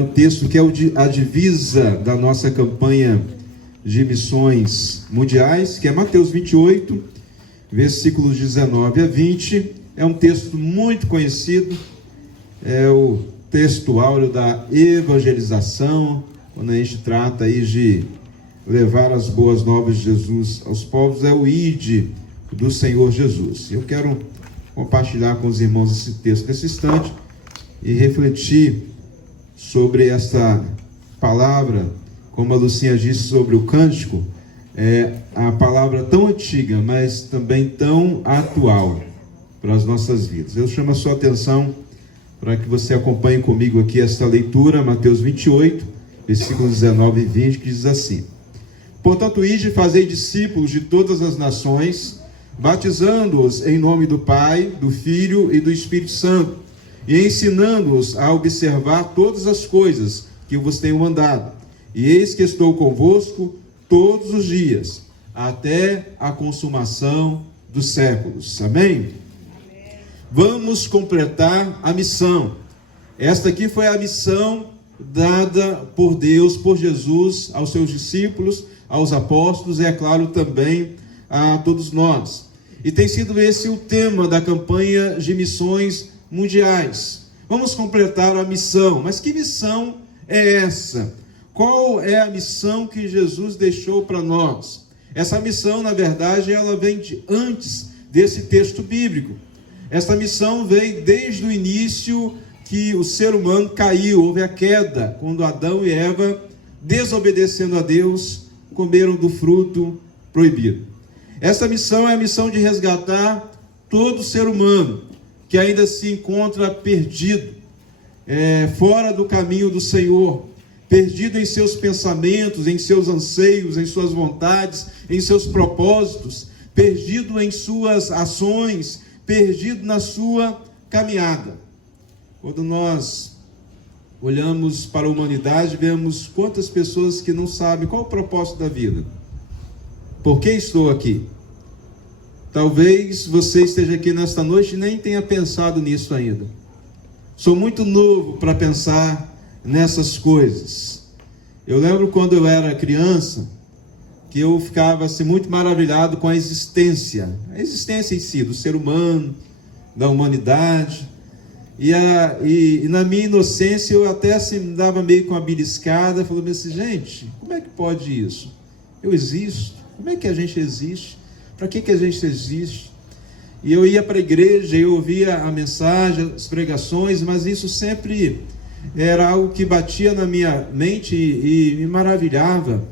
Um texto que é a divisa da nossa campanha de missões mundiais, que é Mateus 28, versículos 19 a 20. É um texto muito conhecido, é o texto áureo da evangelização, quando a gente trata aí de levar as boas novas de Jesus aos povos, é o ide do Senhor Jesus. Eu quero compartilhar com os irmãos esse texto nesse instante e refletir sobre essa palavra, como a Lucinha disse sobre o cântico, a palavra tão antiga, mas também tão atual para as nossas vidas. Eu chamo a sua atenção para que você acompanhe comigo aqui esta leitura, Mateus 28, versículos 19 e 20, que diz assim: Portanto, ide e fazei discípulos de todas as nações, batizando-os em nome do Pai, do Filho e do Espírito Santo, e ensinando-os a observar todas as coisas que vos tenho mandado. E eis que estou convosco todos os dias, até a consumação dos séculos. Amém? Vamos completar a missão. Esta aqui foi a missão dada por Deus, por Jesus, aos seus discípulos, aos apóstolos e, é claro, também a todos nós. E tem sido esse o tema da campanha de missões mundiais. Vamos completar a missão. Mas que missão é essa? Qual é a missão que Jesus deixou para nós? Essa missão, na verdade, ela vem de antes desse texto bíblico. Essa missão veio desde o início que o ser humano caiu, houve a queda, quando Adão e Eva, desobedecendo a Deus, comeram do fruto proibido. Essa missão é a missão de resgatar todo ser humano que ainda se encontra perdido, fora do caminho do Senhor, perdido em seus pensamentos, em seus anseios, em suas vontades, em seus propósitos, perdido em suas ações, perdido na sua caminhada. Quando nós olhamos para a humanidade, vemos quantas pessoas que não sabem qual é o propósito da vida. Por que estou aqui? Talvez você esteja aqui nesta noite e nem tenha pensado nisso ainda. Sou muito novo para pensar nessas coisas. Eu lembro quando eu era criança, que eu ficava assim, muito maravilhado com a existência em si, do ser humano, da humanidade. E na minha inocência eu até assim, me dava meio com uma beliscada, falando assim, gente, como é que pode isso? Eu existo? Como é que a gente existe? Para que a gente existe? E eu ia para a igreja, eu ouvia a mensagem, as pregações, mas isso sempre era algo que batia na minha mente e me maravilhava.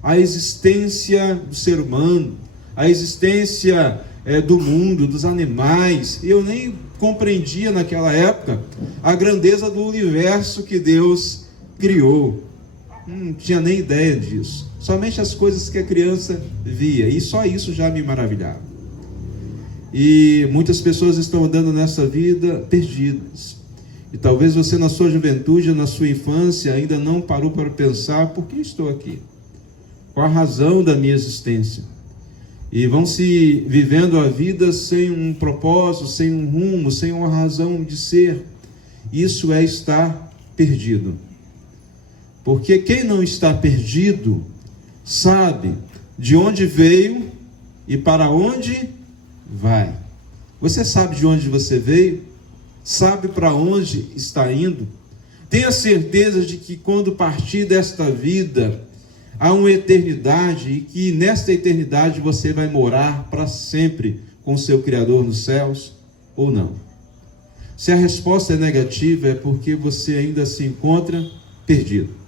A existência do ser humano, a existência do mundo, dos animais. Eu nem compreendia naquela época a grandeza do universo que Deus criou. Não tinha nem ideia disso. Somente as coisas que a criança via, e só isso já me maravilhava. E muitas pessoas estão andando nessa vida perdidas. E talvez você na sua juventude, na sua infância, ainda não parou para pensar, por que estou aqui? Qual a razão da minha existência? E vão se vivendo a vida sem um propósito, sem um rumo, sem uma razão de ser. Isso é estar perdido. Porque quem não está perdido, sabe de onde veio e para onde vai. Você sabe de onde você veio? Sabe para onde está indo? Tenha certeza de que quando partir desta vida, há uma eternidade e que nesta eternidade você vai morar para sempre com o seu Criador nos céus ou não. Se a resposta é negativa, é porque você ainda se encontra perdido.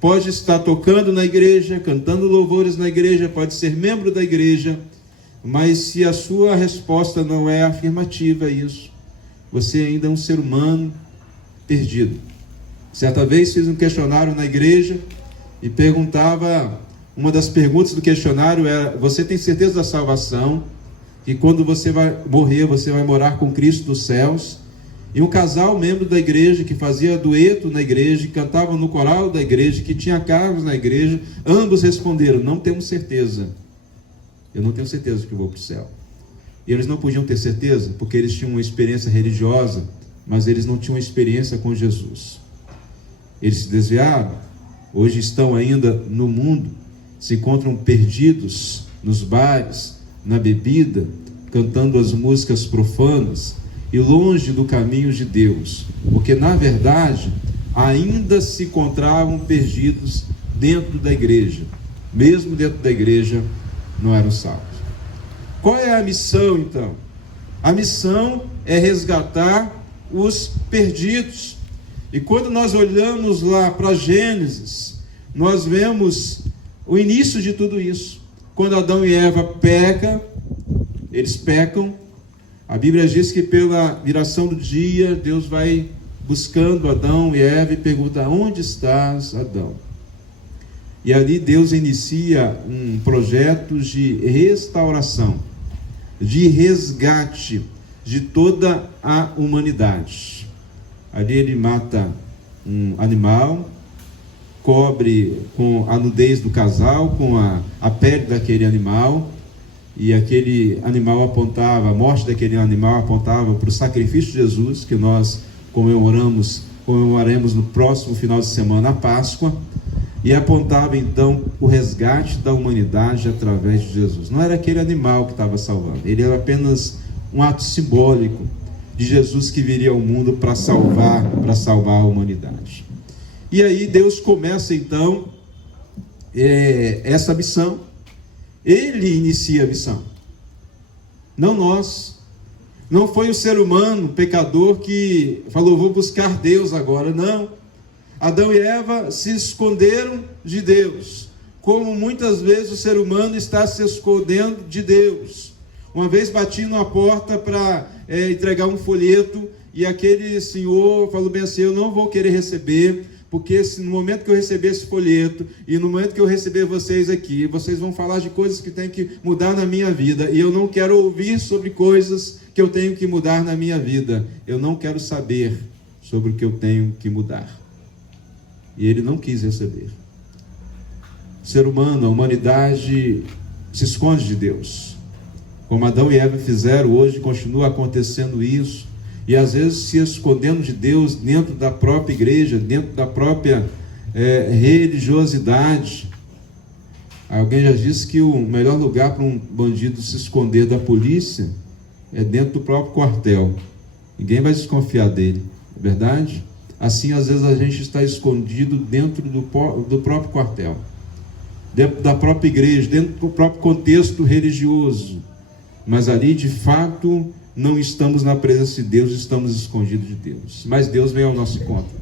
Pode estar tocando na igreja, cantando louvores na igreja, pode ser membro da igreja, mas se a sua resposta não é afirmativa a isso, você ainda é um ser humano perdido. Certa vez fiz um questionário na igreja e perguntava, uma das perguntas do questionário era: você tem certeza da salvação? Que quando você vai morrer, você vai morar com Cristo nos céus? E um casal, membro da igreja, que fazia dueto na igreja, que cantava no coral da igreja, que tinha cargos na igreja, ambos responderam: não temos certeza. Eu não tenho certeza que vou para o céu. E eles não podiam ter certeza, porque eles tinham uma experiência religiosa, mas eles não tinham experiência com Jesus. Eles se desviaram, hoje estão ainda no mundo, se encontram perdidos nos bares, na bebida, cantando as músicas profanas e longe do caminho de Deus, porque na verdade ainda se encontravam perdidos dentro da igreja, mesmo dentro da igreja não eram salvos. Qual é a missão então? A missão é resgatar os perdidos. E quando nós olhamos lá para Gênesis, nós vemos o início de tudo isso. Quando Adão e Eva eles pecam, a Bíblia diz que pela viração do dia, Deus vai buscando Adão e Eva e pergunta: onde estás, Adão? E ali Deus inicia um projeto de restauração, de resgate de toda a humanidade. Ali ele mata um animal, cobre com a nudez do casal, com a pele daquele animal, e aquele animal apontava, a morte daquele animal apontava para o sacrifício de Jesus, que nós comemoraremos no próximo final de semana, a Páscoa, e apontava então o resgate da humanidade através de Jesus. Não era aquele animal que estava salvando, ele era apenas um ato simbólico de Jesus que viria ao mundo para salvar a humanidade. E aí Deus começa então essa missão. Ele inicia a missão, não nós. Não foi o ser humano pecador que falou: vou buscar Deus agora. Não. Adão e Eva se esconderam de Deus, como muitas vezes o ser humano está se escondendo de Deus. Uma vez bati numa porta para entregar um folheto, e aquele senhor falou bem assim: eu não vou querer receber, porque se no momento que eu receber esse folheto, e no momento que eu receber vocês aqui, vocês vão falar de coisas que tem que mudar na minha vida, e eu não quero ouvir sobre coisas que eu tenho que mudar na minha vida. Eu não quero saber sobre o que eu tenho que mudar. E ele não quis receber. O ser humano, a humanidade, se esconde de Deus. Como Adão e Eva fizeram, hoje continua acontecendo isso. E às vezes se escondendo de Deus dentro da própria igreja, dentro da própria religiosidade. Alguém já disse que o melhor lugar para um bandido se esconder da polícia é dentro do próprio quartel. Ninguém vai desconfiar dele, não é verdade? Assim, às vezes a gente está escondido dentro do próprio quartel, dentro da própria igreja, dentro do próprio contexto religioso. Mas ali, de fato, não estamos na presença de Deus, estamos escondidos de Deus. Mas Deus veio ao nosso encontro.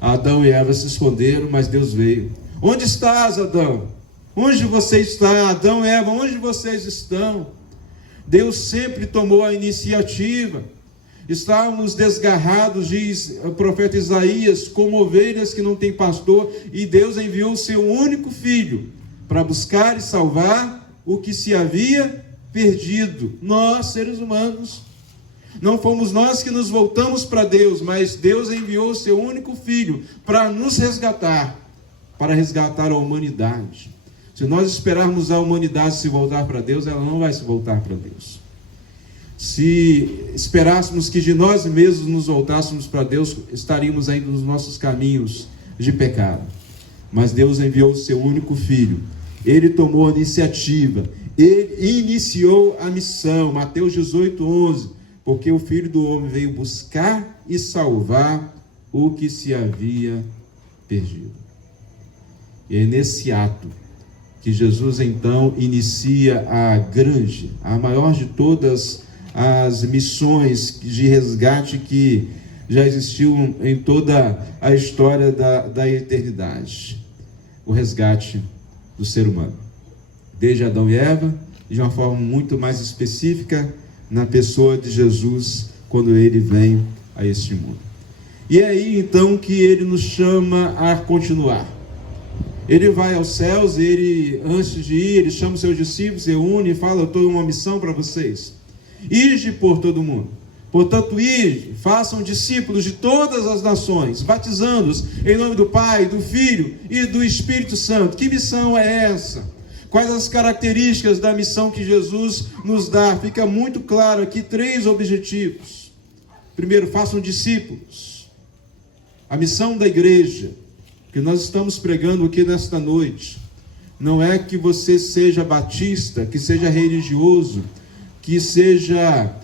Adão e Eva se esconderam, mas Deus veio. Onde estás, Adão? Onde você está? Adão e Eva, onde vocês estão? Deus sempre tomou a iniciativa. Estávamos desgarrados, diz o profeta Isaías, como ovelhas que não têm pastor, e Deus enviou o seu único filho para buscar e salvar o que se havia perdido. Nós, seres humanos, não fomos nós que nos voltamos para Deus, mas Deus enviou o seu único filho para nos resgatar, para resgatar a humanidade. Se nós esperarmos a humanidade se voltar para Deus, ela não vai se voltar para Deus. Se esperássemos que de nós mesmos nos voltássemos para Deus, estaríamos ainda nos nossos caminhos de pecado. Mas Deus enviou o seu único filho. Ele tomou a iniciativa. Ele iniciou a missão. Mateus 18:11. Porque o Filho do Homem veio buscar e salvar o que se havia perdido. E é nesse ato que Jesus então inicia a maior de todas as missões de resgate que já existiu em toda a história da eternidade. O resgate do ser humano. Desde Adão e Eva, de uma forma muito mais específica, na pessoa de Jesus, quando ele vem a este mundo. E é aí então que ele nos chama a continuar. Ele vai aos céus e ele, antes de ir, ele chama os seus discípulos, reúne e fala: eu tenho uma missão para vocês. Ide por todo mundo. Portanto, ide, façam discípulos de todas as nações, batizando-os em nome do Pai, do Filho e do Espírito Santo. Que missão é essa? Quais as características da missão que Jesus nos dá? Fica muito claro aqui 3 objetivos. Primeiro, façam discípulos. A missão da igreja que nós estamos pregando aqui nesta noite, não é que você seja batista, que seja religioso, que seja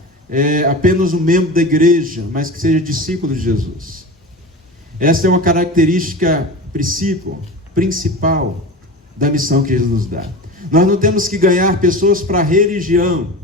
apenas um membro da igreja, mas que seja discípulo de Jesus. Essa é uma característica principal da missão que Jesus nos dá. Nós não temos que ganhar pessoas para a religião,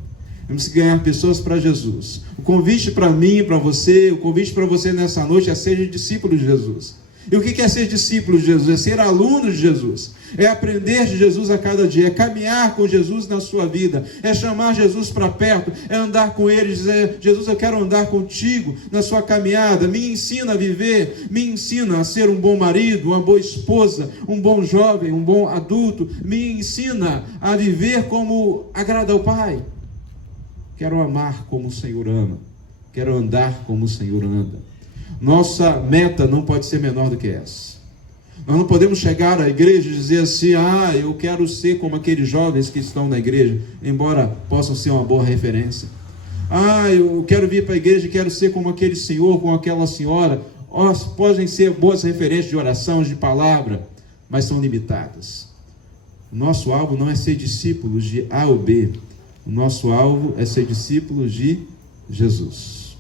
temos que ganhar pessoas para Jesus. O convite para mim e para você, o convite para você nessa noite é ser discípulo de Jesus. E o que é ser discípulo de Jesus? É ser aluno de Jesus, é aprender de Jesus a cada dia, é caminhar com Jesus na sua vida, é chamar Jesus para perto, é andar com Ele, dizer: Jesus, eu quero andar contigo na sua caminhada, me ensina a viver, me ensina a ser um bom marido, uma boa esposa, um bom jovem, um bom adulto, me ensina a viver como agrada ao Pai. Quero amar como o Senhor ama, quero andar como o Senhor anda. Nossa meta não pode ser menor do que essa. Nós não podemos chegar à igreja e dizer assim: eu quero ser como aqueles jovens que estão na igreja, embora possam ser uma boa referência. Eu quero vir para a igreja e quero ser como aquele senhor, como aquela senhora. Podem ser boas referências de oração, de palavra, mas são limitadas. O nosso alvo não é ser discípulos de A ou B. O nosso alvo é ser discípulos de Jesus,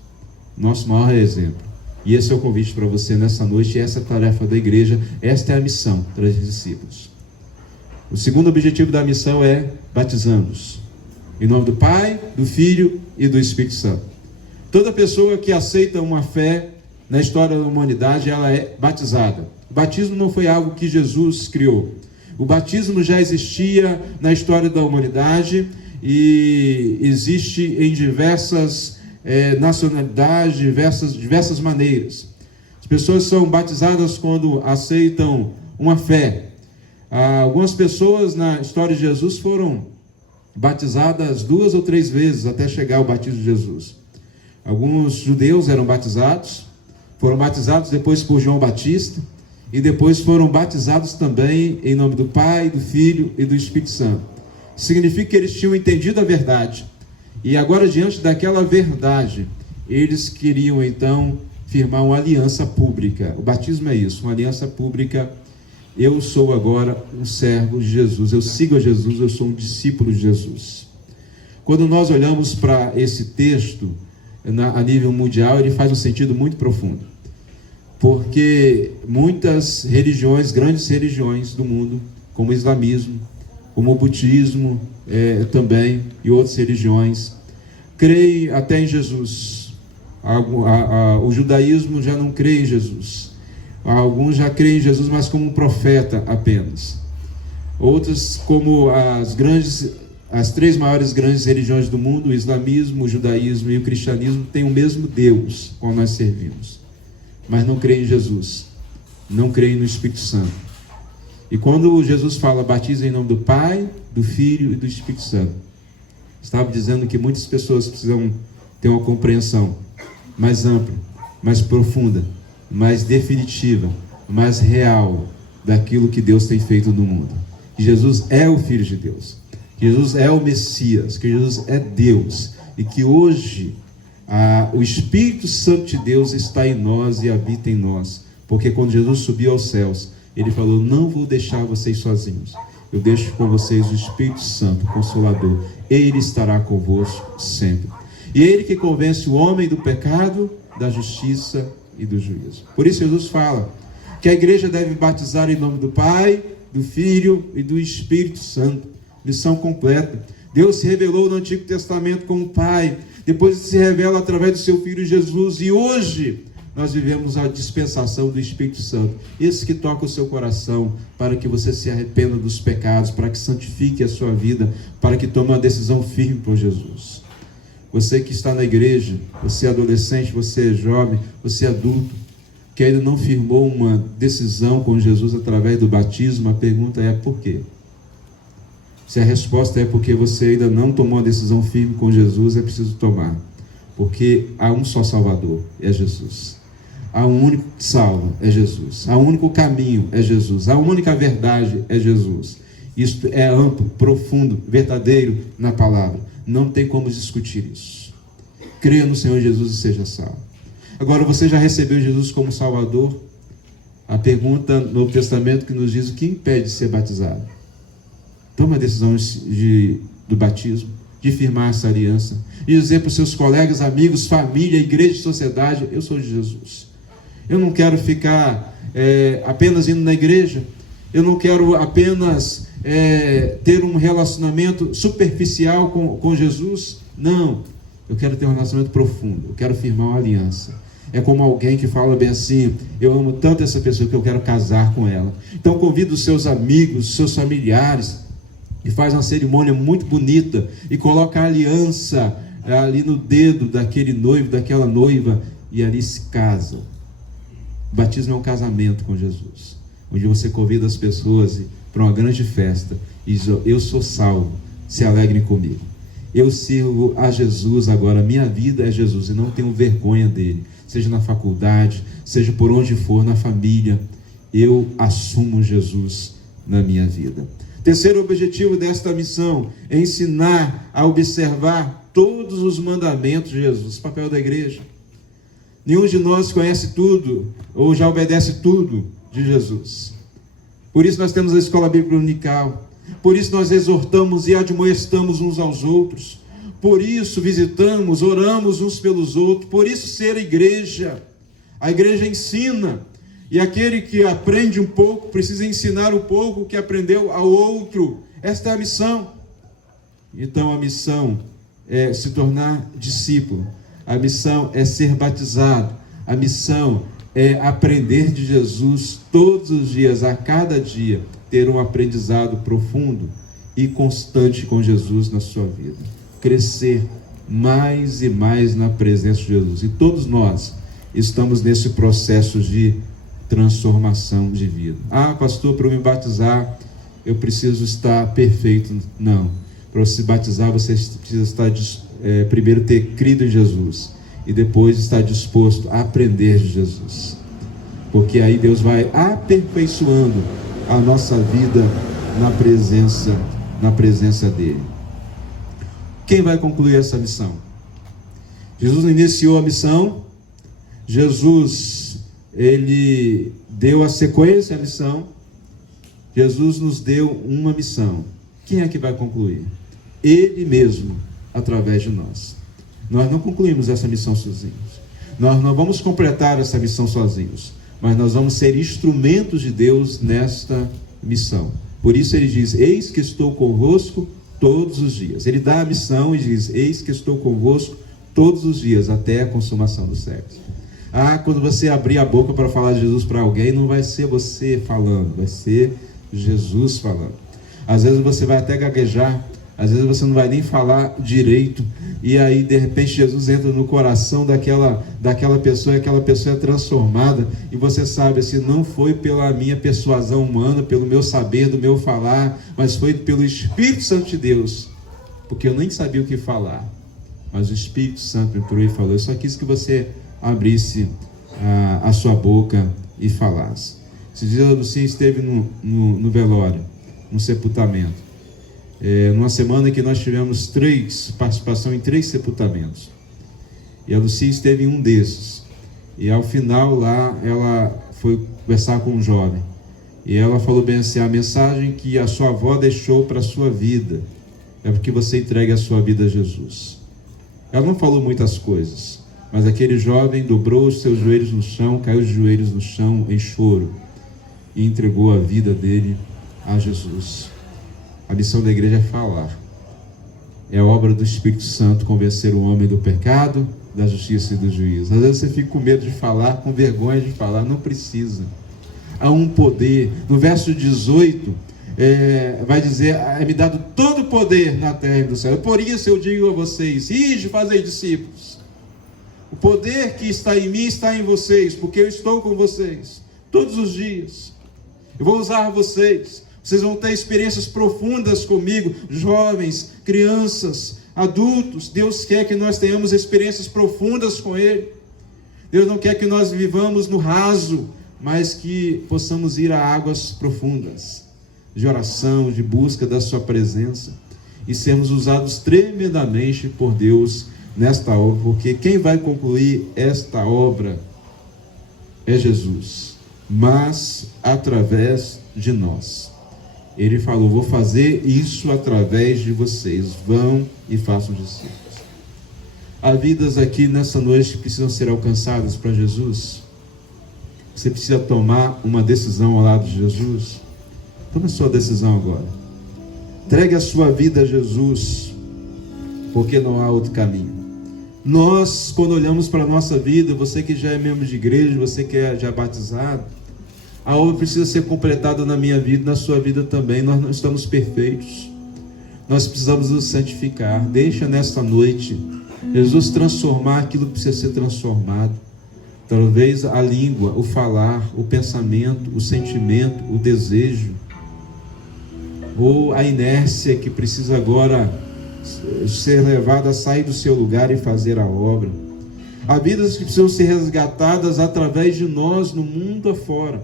nosso maior exemplo. E esse é o convite para você nessa noite, essa é a tarefa da igreja, esta é a missão dos discípulos. O segundo objetivo da missão é batizando-os, em nome do Pai, do Filho e do Espírito Santo. Toda pessoa que aceita uma fé na história da humanidade, ela é batizada. O batismo não foi algo que Jesus criou. O batismo já existia na história da humanidade e existe em diversas nacionalidades, diversas maneiras. As pessoas são batizadas quando aceitam uma fé. Algumas pessoas na história de Jesus foram batizadas 2 ou 3 vezes até chegar ao batismo de Jesus. Alguns judeus eram batizados, foram batizados depois por João Batista, e depois foram batizados também em nome do Pai, do Filho e do Espírito Santo. Significa que eles tinham entendido a verdade. E agora, diante daquela verdade, eles queriam então firmar uma aliança pública. O batismo é isso, uma aliança pública. Eu sou agora um servo de Jesus, eu sigo a Jesus, eu sou um discípulo de Jesus. Quando nós olhamos para esse texto a nível mundial, ele faz um sentido muito profundo. Porque muitas religiões, grandes religiões do mundo, como o islamismo, como o budismo também, e outras religiões, creem até em Jesus. O judaísmo já não crê em Jesus. Alguns já creem em Jesus, mas como um profeta apenas. Outros, como as 3 maiores grandes religiões do mundo, o islamismo, o judaísmo e o cristianismo, têm o mesmo Deus qual nós servimos, mas não creem em Jesus, não creem no Espírito Santo. E quando Jesus fala, batiza em nome do Pai, do Filho e do Espírito Santo, estava dizendo que muitas pessoas precisam ter uma compreensão mais ampla, mais profunda, mais definitiva, mais real daquilo que Deus tem feito no mundo. Que Jesus é o Filho de Deus, que Jesus é o Messias, que Jesus é Deus, e que hoje o Espírito Santo de Deus está em nós e habita em nós, porque quando Jesus subiu aos céus, Ele falou: não vou deixar vocês sozinhos, eu deixo com vocês o Espírito Santo, o Consolador. Ele estará convosco sempre. E é Ele que convence o homem do pecado, da justiça e do juízo. Por isso Jesus fala que a igreja deve batizar em nome do Pai, do Filho e do Espírito Santo. Missão completa. Deus se revelou no Antigo Testamento como Pai, depois se revela através do seu Filho Jesus, e hoje nós vivemos a dispensação do Espírito Santo, esse que toca o seu coração, para que você se arrependa dos pecados, para que santifique a sua vida, para que tome uma decisão firme por Jesus. Você que está na igreja, você é adolescente, você é jovem, você é adulto, que ainda não firmou uma decisão com Jesus através do batismo, a pergunta é: por quê? Se a resposta é porque você ainda não tomou uma decisão firme com Jesus, é preciso tomar, porque há um só Salvador, é Jesus. Há um único que salva, é Jesus. Há um único caminho, é Jesus. Há uma única verdade, é Jesus. Isto é amplo, profundo, verdadeiro na palavra. Não tem como discutir isso. Creia no Senhor Jesus e seja salvo. Agora, você já recebeu Jesus como Salvador? a pergunta no Novo Testamento que nos diz o que impede de ser batizado. Toma a decisão do batismo, de firmar essa aliança, de dizer para os seus colegas, amigos, família, igreja, sociedade: eu sou de Jesus. Eu não quero ficar apenas indo na igreja. Eu não quero apenas ter um relacionamento superficial com Jesus. Não, eu quero ter um relacionamento profundo. Eu quero firmar uma aliança. É como alguém que fala bem assim: eu amo tanto essa pessoa que eu quero casar com ela. Então convida os seus amigos, os seus familiares, e faz uma cerimônia muito bonita, e coloca a aliança ali no dedo daquele noivo, daquela noiva, e ali se casam. O batismo é um casamento com Jesus, onde você convida as pessoas para uma grande festa e diz: eu sou salvo, se alegrem comigo. Eu sirvo a Jesus agora, minha vida é Jesus e não tenho vergonha dele. Seja na faculdade, seja por onde for, na família, eu assumo Jesus na minha vida. Terceiro objetivo desta missão é ensinar a observar todos os mandamentos de Jesus. Papel da igreja. Nenhum de nós conhece tudo ou já obedece tudo de Jesus. Por isso nós temos a Escola Bíblica Dominical. Por isso nós exortamos e admoestamos uns aos outros. Por isso visitamos, oramos uns pelos outros. Por isso ser igreja. A igreja ensina. E aquele que aprende um pouco precisa ensinar um pouco que aprendeu ao outro. Esta é a missão. Então a missão é se tornar discípulo. A missão é ser batizado. A missão é aprender de Jesus todos os dias, a cada dia, ter um aprendizado profundo e constante com Jesus na sua vida. Crescer mais e mais na presença de Jesus. E todos nós estamos nesse processo de transformação de vida. Ah, pastor, para eu me batizar, eu preciso estar perfeito. Não. Para você se batizar, você precisa estar primeiro ter crido em Jesus e depois estar disposto a aprender de Jesus. Porque aí Deus vai aperfeiçoando a nossa vida na presença dele. Quem vai concluir essa missão? Jesus iniciou a missão. Jesus, ele deu a sequência à missão. Jesus nos deu uma missão. Quem é que vai concluir? Ele mesmo, através de nós. Nós não concluímos essa missão sozinhos. Nós não vamos completar essa missão sozinhos, mas nós vamos ser instrumentos de Deus nesta missão. Por isso ele diz: eis que estou convosco todos os dias. Ele dá a missão e diz: eis que estou convosco todos os dias, até a consumação dos séculos. Ah, quando você abrir a boca para falar de Jesus para alguém, não vai ser você falando, vai ser Jesus falando. Às vezes você vai até gaguejar, às vezes você não vai nem falar direito, e aí de repente Jesus entra no coração daquela pessoa, e aquela pessoa é transformada, e você sabe, assim, não foi pela minha persuasão humana, pelo meu saber, do meu falar, mas foi pelo Espírito Santo de Deus, porque eu nem sabia o que falar, mas o Espírito Santo entrou e falou. Eu só quis que você abrisse a sua boca e falasse. Esse dia a Lucinha esteve no velório, no sepultamento, numa semana que nós tivemos participação em 3 sepultamentos, e a Lucia esteve em um desses, e ao final lá ela foi conversar com um jovem, e ela falou bem assim: a mensagem que a sua avó deixou para a sua vida é porque você entregue a sua vida a Jesus. Ela não falou muitas coisas, mas aquele jovem dobrou os seus joelhos no chão, caiu os joelhos no chão em choro e entregou a vida dele a Jesus. A missão da igreja é falar. É a obra do Espírito Santo convencer o homem do pecado, da justiça e do juízo. Às vezes você fica com medo de falar, com vergonha de falar. Não precisa. Há um poder. No verso 18, vai dizer: é-me dado todo o poder na terra e no céu. Por isso eu digo a vocês: ide, fazei discípulos. O poder que está em mim está em vocês, porque eu estou com vocês todos os dias. Eu vou usar vocês. Vocês vão ter experiências profundas comigo, jovens, crianças, adultos. Deus quer que nós tenhamos experiências profundas com Ele. Deus não quer que nós vivamos no raso, mas que possamos ir a águas profundas, de oração, de busca da sua presença, e sermos usados tremendamente por Deus nesta obra, porque quem vai concluir esta obra é Jesus. mas através de nós. Ele falou: vou fazer isso através de vocês. Vão e façam discípulos. Há vidas aqui nessa noite que precisam ser alcançadas para Jesus. Você precisa tomar uma decisão ao lado de Jesus. Tome a sua decisão agora. Entregue a sua vida a Jesus, porque não há outro caminho. Nós, quando olhamos para a nossa vida, você que já é membro de igreja, você que já é batizado, a obra precisa ser completada na minha vida, na sua vida também. Nós não estamos perfeitos. Nós precisamos nos santificar. Deixa nesta noite Jesus transformar aquilo que precisa ser transformado. Talvez a língua, o falar, o pensamento, o sentimento, o desejo, ou a inércia que precisa agora ser levada a sair do seu lugar e fazer a obra. Há vidas que precisam ser resgatadas através de nós no mundo afora.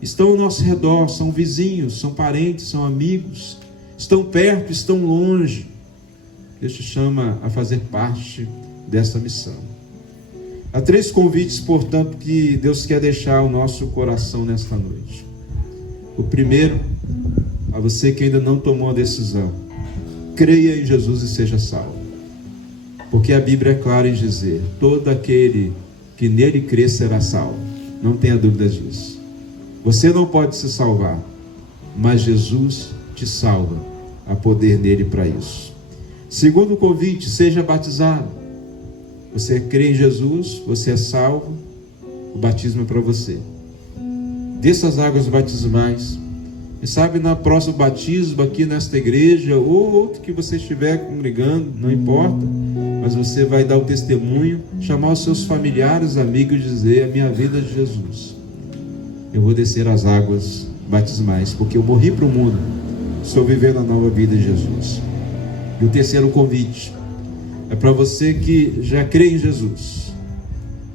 Estão ao nosso redor, são vizinhos, são parentes, são amigos, estão perto, estão longe. Deus te chama a fazer parte dessa missão. Há 3 convites, portanto, que Deus quer deixar ao nosso coração nesta noite. O primeiro, a você que ainda não tomou a decisão: creia em Jesus e seja salvo. Porque a Bíblia é clara em dizer: todo aquele que nele crê será salvo. Não tenha dúvida disso. Você não pode se salvar, mas Jesus te salva. Há poder nele para isso. Segundo convite: seja batizado. Você crê em Jesus, você é salvo, o batismo é para você. Desça as águas batismais. E sabe, na próximo batismo aqui nesta igreja, ou outro que você estiver congregando, não importa, mas você vai dar o testemunho, chamar os seus familiares, amigos e dizer: a minha vida é de Jesus. Eu vou descer as águas batismais, porque eu morri para o mundo, estou vivendo a nova vida de Jesus. E o terceiro convite é para você que já crê em Jesus,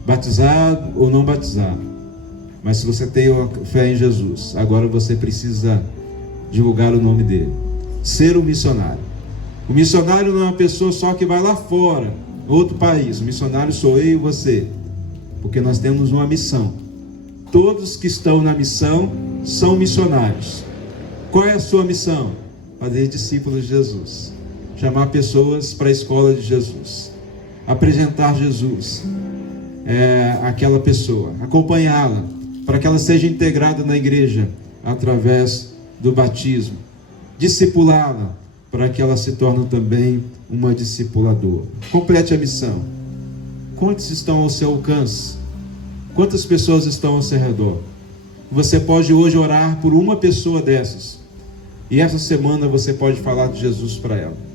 batizado ou não batizado. Mas se você tem fé em Jesus, agora você precisa divulgar o nome dele. Ser um missionário. O missionário não é uma pessoa só que vai lá fora, outro país. O missionário sou eu e você, porque nós temos uma missão. Todos que estão na missão são missionários. Qual é a sua missão? Fazer discípulos de Jesus. Chamar pessoas para a escola de Jesus. Apresentar Jesus àquela pessoa. Acompanhá-la, para que ela seja integrada na igreja através do batismo. Discipulá-la, para que ela se torne também uma discipuladora. Complete a missão. Quantos estão ao seu alcance? Quantas pessoas estão ao seu redor? Você pode hoje orar por uma pessoa dessas, e essa semana você pode falar de Jesus para ela.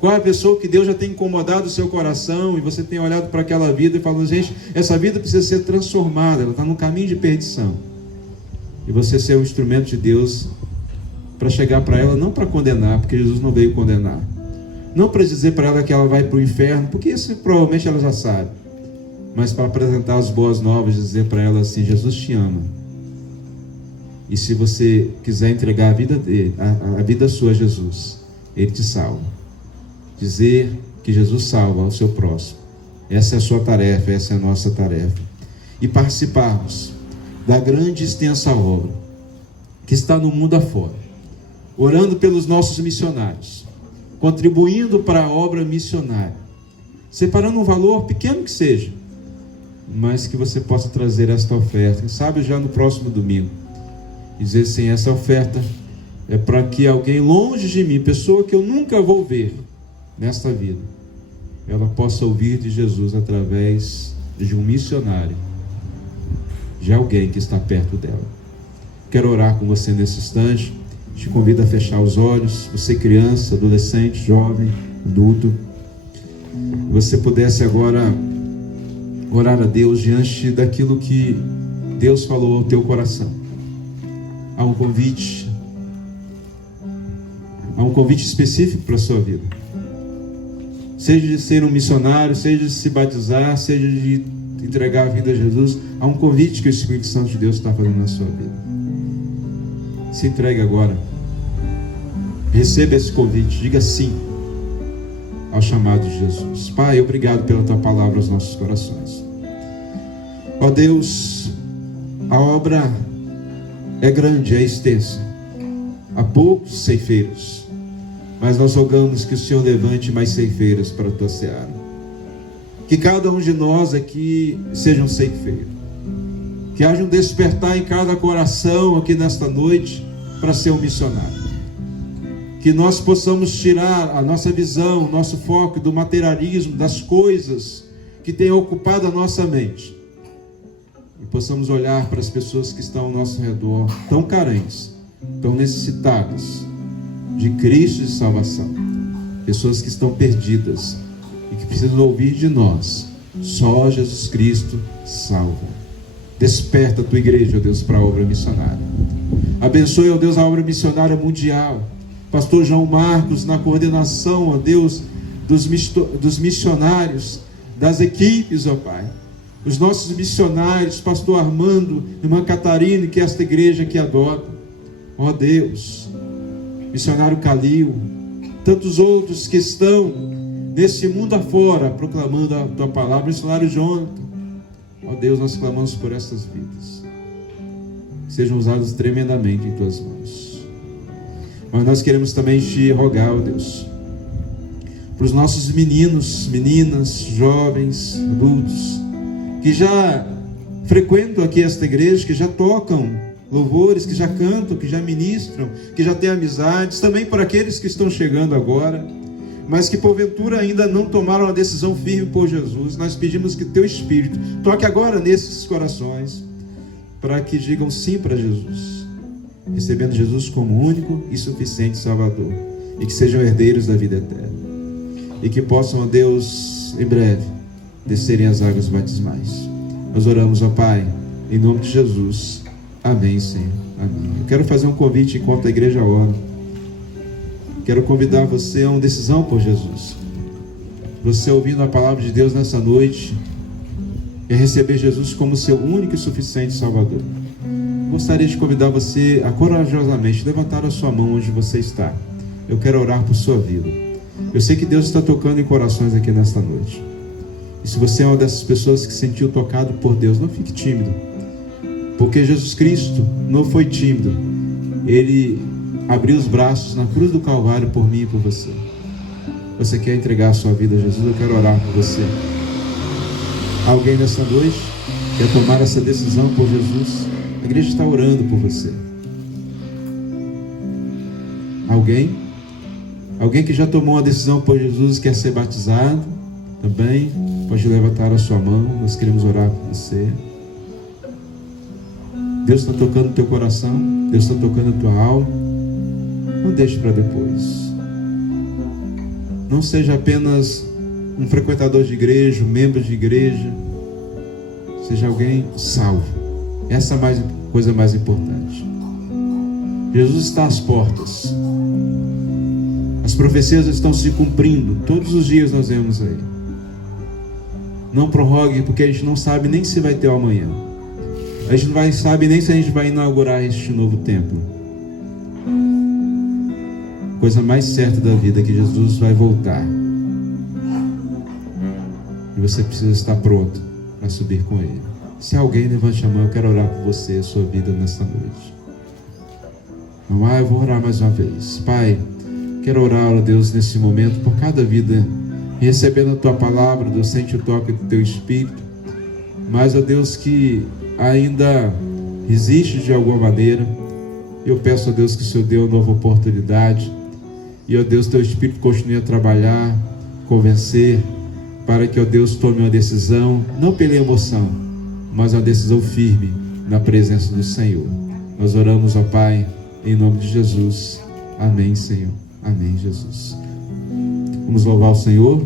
Qual é a pessoa que Deus já tem incomodado o seu coração e você tem olhado para aquela vida e falado: gente, essa vida precisa ser transformada, ela está no caminho de perdição. E você ser um instrumento de Deus para chegar para ela, não para condenar, porque Jesus não veio condenar, não para dizer para ela que ela vai para o inferno, porque isso provavelmente ela já sabe, mas para apresentar as boas novas, dizer para ela assim: Jesus te ama, e se você quiser entregar a vida dele, a vida sua a Jesus, ele te salva. Dizer que Jesus salva ao seu próximo. Essa é a sua tarefa, essa é a nossa tarefa. E participarmos da grande e extensa obra que está no mundo afora, orando pelos nossos missionários, contribuindo para a obra missionária, separando um valor pequeno que seja, mas que você possa trazer esta oferta, quem sabe já no próximo domingo, dizer assim: essa oferta é para que alguém longe de mim, pessoa que eu nunca vou ver nesta vida, ela possa ouvir de Jesus através de um missionário, de alguém que está perto dela. Quero orar com você nesse instante. Te convido a fechar os olhos. Você criança, adolescente, jovem, adulto, você pudesse agora orar a Deus diante daquilo que Deus falou ao teu coração. Há um convite específico para a sua vida. Seja de ser um missionário, seja de se batizar, seja de entregar a vida a Jesus, há um convite que o Espírito Santo de Deus está fazendo na sua vida. Se entregue agora. Receba esse convite, diga sim ao chamado de Jesus. Pai, obrigado pela tua palavra aos nossos corações. Ó Deus, A obra é grande, é extensa. Há poucos ceifeiros, mas nós rogamos que o Senhor levante mais ceifeiros para a tua seara. Que cada um de nós aqui seja um ceifeiro. Que haja um despertar em cada coração aqui nesta noite para ser um missionário. Que nós possamos tirar a nossa visão, o nosso foco do materialismo, das coisas que têm ocupado a nossa mente. E possamos olhar para as pessoas que estão ao nosso redor, tão carentes, tão necessitadas de Cristo e de salvação. Pessoas que estão perdidas e que precisam ouvir de nós: só Jesus Cristo salva. Desperta a tua igreja, ó Deus, para a obra missionária. Abençoe, ó Deus, a obra missionária mundial. Pastor João Marcos, na coordenação, ó Deus, dos missionários, das equipes, ó Pai. Os nossos missionários, pastor Armando, irmã Catarina, que é esta igreja que adota. Ó Deus, missionário Calil, tantos outros que estão nesse mundo afora, proclamando a tua palavra. Missionário Jonathan. Ó Deus, nós clamamos por essas vidas, que sejam usadas tremendamente em tuas mãos. Mas nós queremos também te rogar, ó Deus, para os nossos meninos, meninas, jovens, adultos, que já frequentam aqui esta igreja, que já tocam louvores, que já cantam, que já ministram, que já têm amizades, também por aqueles que estão chegando agora, mas que porventura ainda não tomaram a decisão firme por Jesus. Nós pedimos que teu Espírito toque agora nesses corações, para que digam sim para Jesus, recebendo Jesus como único e suficiente Salvador, e que sejam herdeiros da vida eterna, e que possam, ó Deus, em breve, descerem as águas batismais. Nós oramos, ó Pai, em nome de Jesus. Amém, Senhor. Amém. Eu quero fazer um convite enquanto a igreja ora. Quero convidar você a uma decisão por Jesus. Você ouvindo a palavra de Deus nessa noite e receber Jesus como seu único e suficiente Salvador. Gostaria de convidar você a corajosamente levantar a sua mão onde você está. Eu quero orar por sua vida. Eu sei que Deus está tocando em corações aqui nesta noite. E se você é uma dessas pessoas que se sentiu tocado por Deus, não fique tímido. Porque Jesus Cristo não foi tímido. Ele abriu os braços na cruz do Calvário por mim e por você. Você quer entregar a sua vida a Jesus? Eu quero orar por você. Alguém nessa noite quer tomar essa decisão por Jesus? A igreja está orando por você. Alguém? Alguém que já tomou uma decisão por Jesus e quer ser batizado? Também pode levantar a sua mão. Nós queremos orar por você. Deus está tocando o teu coração. Deus está tocando a tua alma. Não deixe para depois. Não seja apenas um frequentador de igreja, um membro de igreja. Seja alguém salvo. Essa é a coisa mais importante. Jesus está às portas. As profecias estão se cumprindo. Todos os dias nós vemos aí. Não prorrogue, porque a gente não sabe nem se vai ter o amanhã. A gente não sabe nem se a gente vai inaugurar este novo templo. Coisa mais certa da vida é que Jesus vai voltar. E você precisa estar pronto para subir com Ele. Se alguém, levante a mão. Eu quero orar por você, a sua vida nesta noite. Eu vou orar mais uma vez. Pai, quero orar, ó Deus, nesse momento, por cada vida, recebendo a Tua palavra. Deus, sente o toque do Teu Espírito. Mas, ó Deus, que ainda existe de alguma maneira, eu peço a Deus que o Senhor dê uma nova oportunidade. E, ó Deus, Teu Espírito continue a trabalhar, convencer, para que, ó Deus, tome uma decisão, não pela emoção, mas uma decisão firme na presença do Senhor. Nós oramos, ó Pai, em nome de Jesus. Amém, Senhor. Amém, Jesus. Vamos louvar o Senhor.